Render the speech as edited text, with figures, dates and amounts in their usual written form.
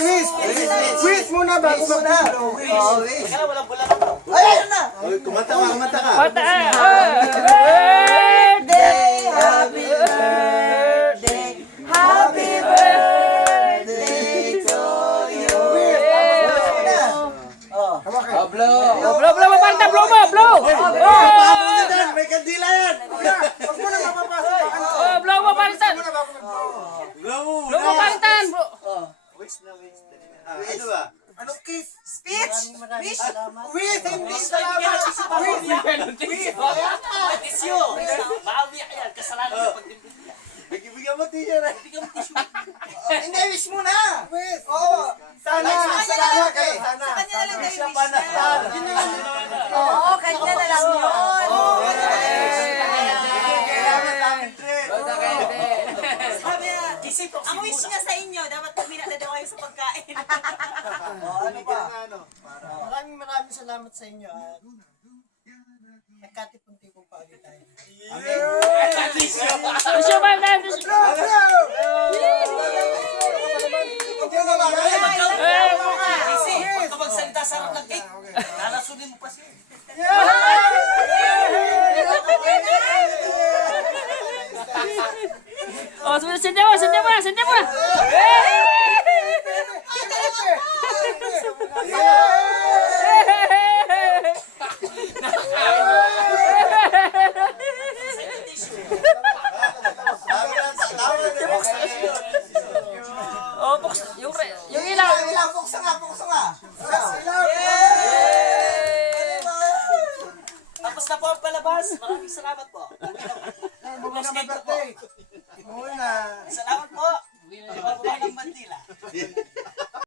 Wish muna bago muna. Wish. Walang bulan ako. Ay, ayun na. Kumanta ka, kumanta ka. Birthday, happy birthday, happy birthday to you. Blow, mapanta, blow mo, blow! May kandila yan. Huwag mo na mapapasok. Blow mo, pantan! Blow mo. Blow mo, pantan! Wish na wish. Ano ba? Anong kiss? Speech? Wish. Wish, hindi salamat. Wish. Tisyo. Bawi yan. Kasalanan mo pagdimbing yan. Bigyan mo t-shirt. Hindi, wish muna. Wish. Oo. Sana kayo. Sana. Sa kanya na lang Wish tayo na wish niya. panahon. Oo, kanya na lang yun. Sabi niya, ang wish niya sa inyo, dapat tumina na daw kayo sa pagkain. Ano pa? Maraming salamat sa inyo at nagkatipon-tipon pa ulit tayo. Tisyo, pantan! Kasi, huwag ka magsalita sa harap ng cake. Lalasunin mo pa siya. Oh, sindi mo na! Oh, box, yung ilaw. Ilaw, buksa nga. Tapos na po ang palabas. Maraming salamat po. Box cake na po. Muna. Salamat po. Di ba po ng bandila?